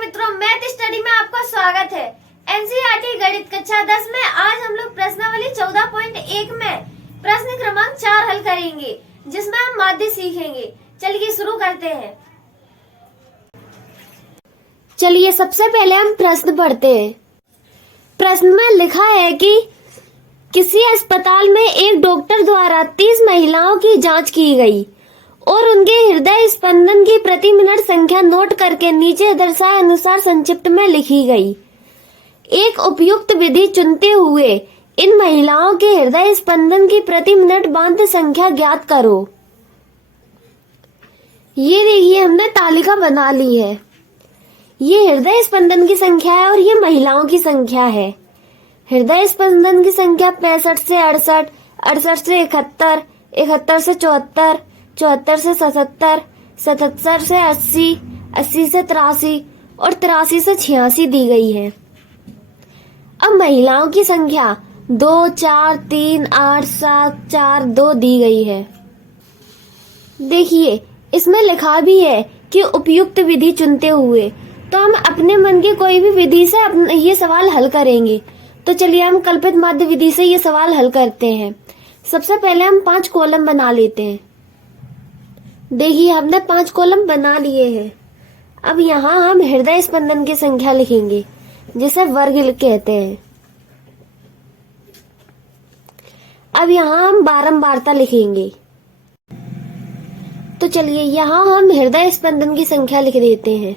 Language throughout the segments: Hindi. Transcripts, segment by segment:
मित्रों, मैथ स्टडी में आपका स्वागत है। एनसीईआरटी गणित कक्षा 10 में आज हम लोग प्रश्नावली 14.1 में प्रश्न क्रमांक 4 हल करेंगे, जिसमें हम माध्य सीखेंगे। चलिए शुरू करते हैं। चलिए सबसे पहले हम प्रश्न पढ़ते हैं। प्रश्न में लिखा है कि किसी अस्पताल में एक डॉक्टर द्वारा 30 महिलाओं की जांच की गई और उनके हृदय स्पंदन की प्रति मिनट संख्या नोट करके नीचे दर्शाए अनुसार संक्षिप्त में लिखी गई। एक उपयुक्त विधि चुनते हुए इन महिलाओं के हृदय स्पंदन की प्रति मिनट बाध्य संख्या ज्ञात करो। ये देखिए, हमने तालिका बना ली है। ये हृदय स्पंदन की संख्या है और ये महिलाओं की संख्या है। हृदय स्पंदन की संख्या 65 से 68, 68 से 71, 71 से 74, 74 से 77, 77 से 80, 80 से 83 और 83 से 86 दी गई है। अब महिलाओं की संख्या 2, 4, 3, 8, 7, 4, 2 दी गई है। देखिए, इसमें लिखा भी है कि उपयुक्त विधि चुनते हुए, तो हम अपने मन की कोई भी विधि से ये सवाल हल करेंगे। तो चलिए हम कल्पित माध्य विधि से ये सवाल हल करते हैं। सबसे पहले हम 5 कॉलम बना लेते हैं। देखिए, हमने 5 कॉलम बना लिए हैं। अब यहाँ हम हृदय स्पंदन की संख्या लिखेंगे, जिसे वर्ग कहते हैं। अब यहाँ हम बारंबारता लिखेंगे। तो चलिए यहाँ हम हृदय स्पंदन की संख्या लिख देते हैं।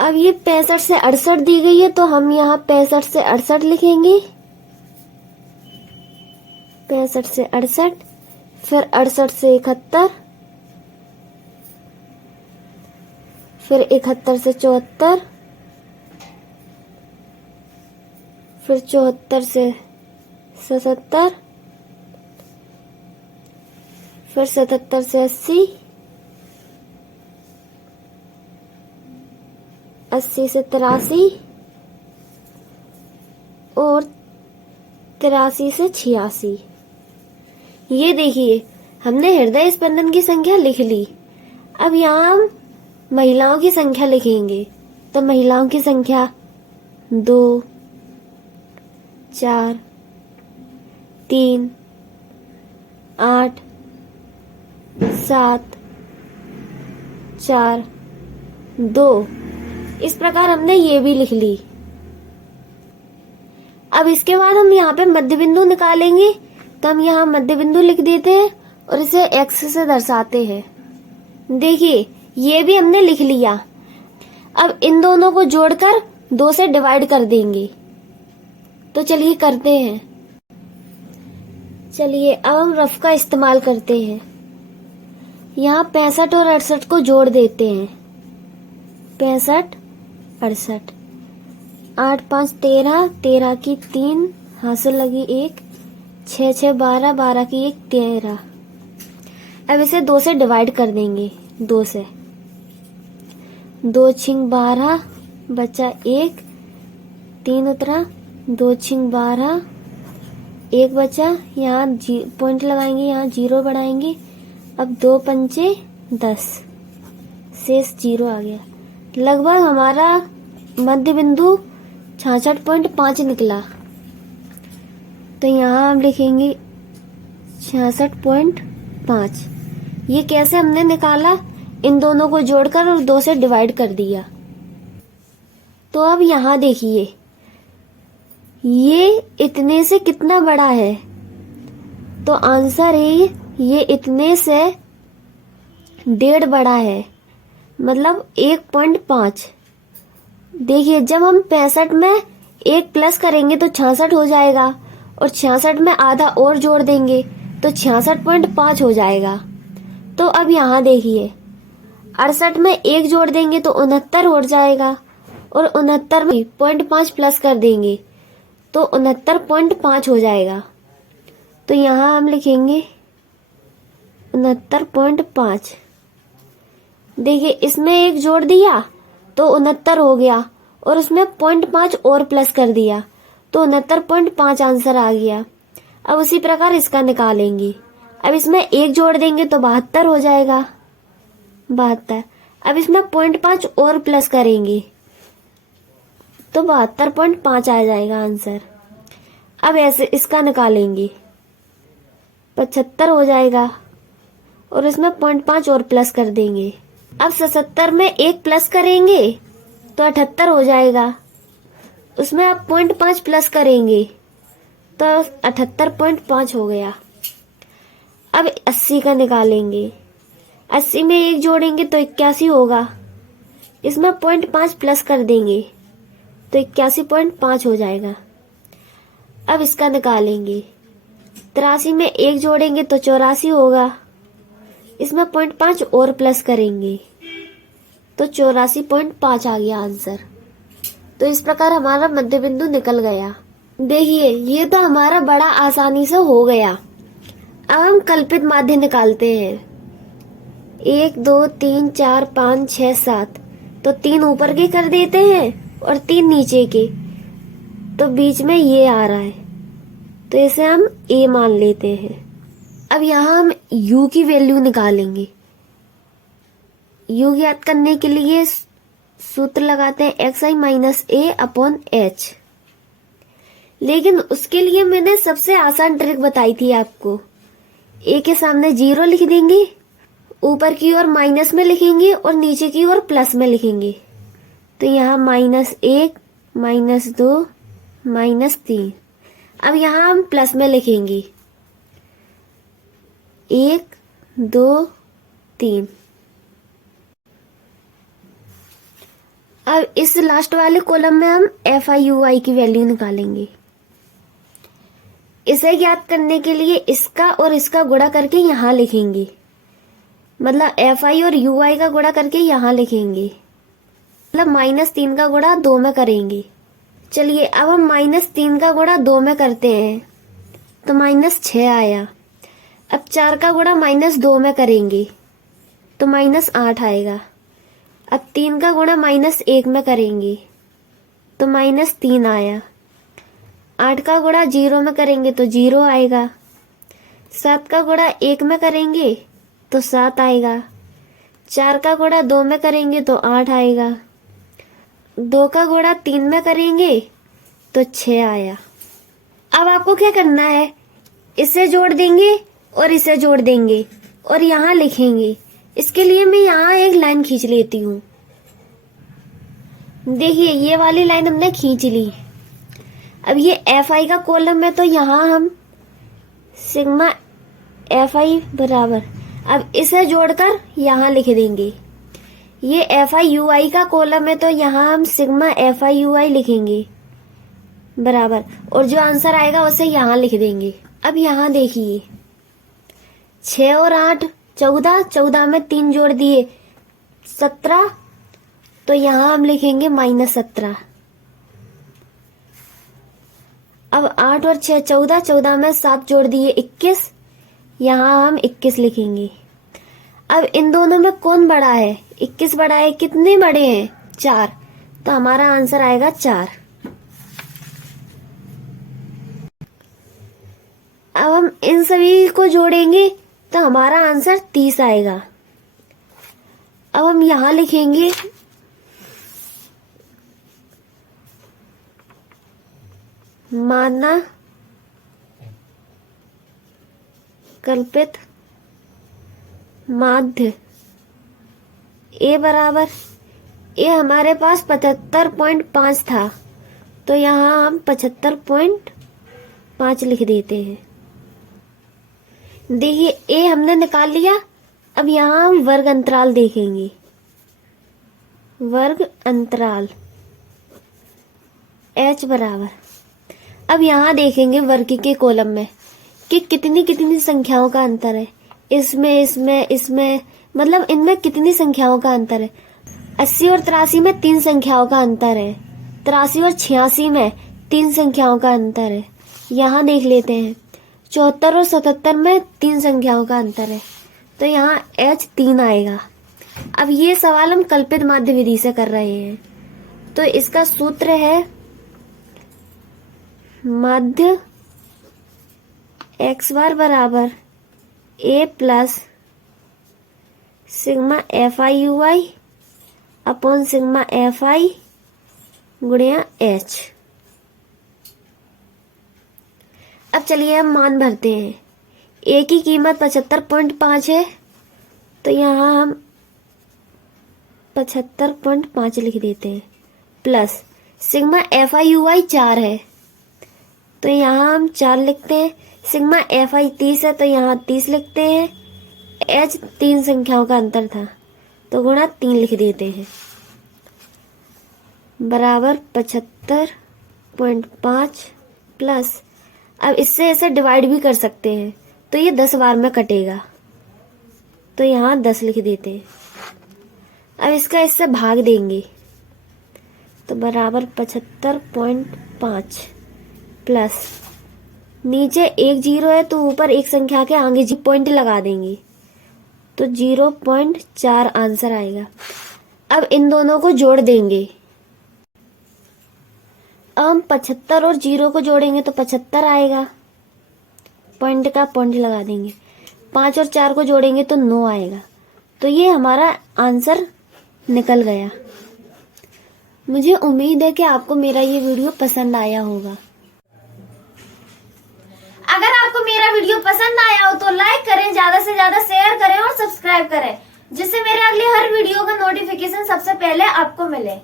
अब ये 65 से 68 दी गई है, तो हम यहाँ 65 से 68 लिखेंगे। 65 से 68, फिर 68 से 71, फिर 71 से 74, फिर 74 से 77, फिर 77 से 80, 80 से 83 और 83 से 86। ये देखिए, हमने हृदय स्पंदन की संख्या लिख ली। अब यहाँ हम महिलाओं की संख्या लिखेंगे। तो महिलाओं की संख्या 2, 4, 3, 8, 7, 4, 2। इस प्रकार हमने ये भी लिख ली। अब इसके बाद हम यहाँ पे मध्य बिंदु निकालेंगे। तो हम यहाँ मध्य बिंदु लिख देते हैं और इसे x से दर्शाते हैं। देखिए, ये भी हमने लिख लिया। अब इन दोनों को जोड़कर 2 से डिवाइड कर देंगे। तो चलिए करते हैं। चलिए अब हम रफ का इस्तेमाल करते हैं। यहाँ 65 और 68 को जोड़ देते हैं। 65, 68, 8, 5, 13, 13 की 3, हासिल लगी 1, 6, 6, 12, 12 की 1, 13। अब इसे 2 से डिवाइड कर देंगे। 2 से 2 छिंग 12, बचा 1, 3 उतरा, 2 छिंग 12, 1 बचा। यहाँ पॉइंट लगाएंगे, यहाँ 0 बढ़ाएंगे। अब 2 पंचे 10, शेष 0 आ गया। लगभग हमारा मध्य बिंदु 66.5 निकला। तो यहाँ हम लिखेंगे 66.5। ये कैसे हमने निकाला? इन दोनों को जोड़कर और 2 से डिवाइड कर दिया। तो अब यहाँ देखिए, ये इतने से कितना बड़ा है? तो आंसर है ये इतने से 1.5 बड़ा है, मतलब 1.5। देखिए, जब हम 65 में 1 प्लस करेंगे तो 66 हो जाएगा और 66 में आधा और जोड़ देंगे तो 66.5 हो जाएगा। तो अब यहाँ देखिए, 68 में 1 जोड़ देंगे तो 69 हो जाएगा और 69 में 0.5 प्लस कर देंगे तो 69.5 हो जाएगा। तो यहाँ हम लिखेंगे 69.5। देखिए, इसमें 1 जोड़ दिया तो 69 हो गया और उसमें 0.5 और प्लस कर दिया तो 69.5 आंसर आ गया। अब उसी प्रकार इसका निकालेंगे। अब इसमें 1 जोड़ देंगे तो 72 हो जाएगा। 72। अब इसमें 0.5 और प्लस करेंगे तो 72.5 आ जाएगा आंसर। अब ऐसे इसका निकालेंगे, 75 हो जाएगा और इसमें 0.5 और प्लस कर देंगे। अब 77 में 1 प्लस करेंगे तो 78 हो जाएगा। उसमें आप 0.5 प्लस करेंगे तो 78.5 हो गया। अब 80 का निकालेंगे, 80 में 1 जोड़ेंगे तो 81 होगा। इसमें 0.5 प्लस कर देंगे तो 81.5 हो जाएगा। अब इसका निकालेंगे, 83 में 1 जोड़ेंगे तो 84 होगा। इसमें 0.5 और प्लस करेंगे तो 84.5 आ गया आंसर। तो इस प्रकार हमारा मध्य बिंदु निकल गया। देखिए ये तो हमारा बड़ा आसानी से हो गया। अब हम कल्पित माध्य निकालते हैं। 1 2 3 4 5 6 7, तो 3 ऊपर के कर देते हैं और 3 नीचे के, तो बीच में ये आ रहा है तो इसे हम a मान लेते हैं। अब यहाँ हम u की वैल्यू निकालेंगे। u ज्ञात करने के लिए सूत्र लगाते हैं xi minus a upon h। लेकिन उसके लिए मैंने सबसे आसान ट्रिक बताई थी आपको। a के सामने 0 लिख देंगे, ऊपर की ओर माइनस में लिखेंगे और नीचे की ओर प्लस में लिखेंगे। तो यहाँ -1 -2 -3। अब यहाँ हम प्लस में लिखेंगे 1 2 3। अब इस लास्ट वाले कॉलम में हम FI/UI की वैल्यू निकालेंगे। इसे ज्ञात करने के लिए इसका और इसका गुणा करके यहाँ लिखेंगे, मतलब FI और UI का गुणा करके यहाँ लिखेंगे, मतलब -3 का गुणा 2 में करेंगे। चलिए अब हम -3 का गुणा 2 में करते हैं तो -6 आया। अब 4 का गुणा -2 में करेंगे तो -8 आएगा। अब 3 का गुणा -1 में करेंगे तो -3 आया। 8 का गुणा 0 में करेंगे तो 0 आएगा। 7 का गुणा 1 में करेंगे तो 7 आएगा। 4 का गुणा 2 में करेंगे तो 8 आएगा। 2 का गुणा 3 में करेंगे तो 6 आया। अब आपको क्या करना है, इसे जोड़ देंगे और इसे जोड़ देंगे और यहाँ लिखेंगे। इसके लिए मैं यहाँ एक लाइन खींच लेती हूँ। देखिए ये वाली लाइन हमने खींच ली। अब ये FI का कॉलम है तो यहाँ हम सिग्मा FI बराबर, अब इसे जोड़कर यहाँ लिख देंगे। ये FI/UI का कॉलम है तो यहाँ हम सिग्मा FI/UI लिखेंगे बराबर, और जो आंसर आएगा उसे यहाँ लिख देंगे। अब यहाँ देखिए 6 और 8 14, 14 में 3 जोड़ दिए 17, तो यहाँ हम लिखेंगे -17। अब 8 और 6 14, 14 में 7 जोड़ दिए 21, यहाँ हम 21 लिखेंगे। अब इन दोनों में कौन बड़ा है, 21 बड़ा है। कितने बड़े हैं, 4, तो हमारा आंसर आएगा 4। अब हम इन सभी को जोड़ेंगे तो हमारा आंसर 30 आएगा। अब हम यहाँ लिखेंगे माना कल्पित माध्य A बराबर, A हमारे पास 75.5 था तो यहाँ हम 75.5 लिख देते हैं। देखिए A हमने निकाल लिया। अब यहाँ हम वर्ग अंतराल देखेंगे। वर्ग अंतराल H बराबर, अब यहाँ देखेंगे वर्ग के कॉलम में कि कितनी कितनी संख्याओं का अंतर है। इसमें मतलब इनमें कितनी संख्याओं का अंतर है। 80 और 83 में 3 संख्याओं का अंतर है। 83 और 86 में 3 संख्याओं का अंतर है। यहाँ देख लेते हैं 74 और 77 में 3 संख्याओं का अंतर है, तो यहाँ H 3 आएगा। अब ये सवाल हम कल्पित माध्य विधि से कर रहे हैं, तो इसका सूत्र है माध्य x बार बराबर a plus sigma FI/UI upon sigma F I गुणिया एच। अब चलिए हम मान भरते हैं। ए की कीमत 75.5 है, तो यहाँ हम 75.5 लिख देते हैं, plus sigma F I U I 4 है, तो यहाँ हम 4 लिखते हैं। सिग्मा एफ आई 30 है, तो यहाँ 30 लिखते हैं। एच 3 संख्याओं का अंतर था, तो गुणा 3 लिख देते हैं, बराबर 75.5 प्लस, अब इससे ऐसे डिवाइड भी कर सकते हैं, तो ये 10 बार में कटेगा, तो यहाँ 10 लिख देते हैं। अब इसका इससे भाग देंगे, तो बराबर 75.5 प्लस, नीचे एक जीरो है तो ऊपर एक संख्या के आगे जी पॉइंट लगा देंगे, तो 0.4 आंसर आएगा। अब इन दोनों को जोड़ देंगे। अब हम 75 और 0 को जोड़ेंगे तो 75 आएगा, पॉइंट का पॉइंट लगा देंगे। 5 और 4 को जोड़ेंगे तो 9 आएगा, तो ये हमारा आंसर निकल गया। मुझे उम्मीद है कि आपको मेरा ये वीडियो पसंद आया होगा। अगर आपको मेरा वीडियो पसंद आया हो तो लाइक करें, ज्यादा से ज्यादा शेयर करें और सब्सक्राइब करें, जिससे मेरे अगले हर वीडियो का नोटिफिकेशन सबसे पहले आपको मिले।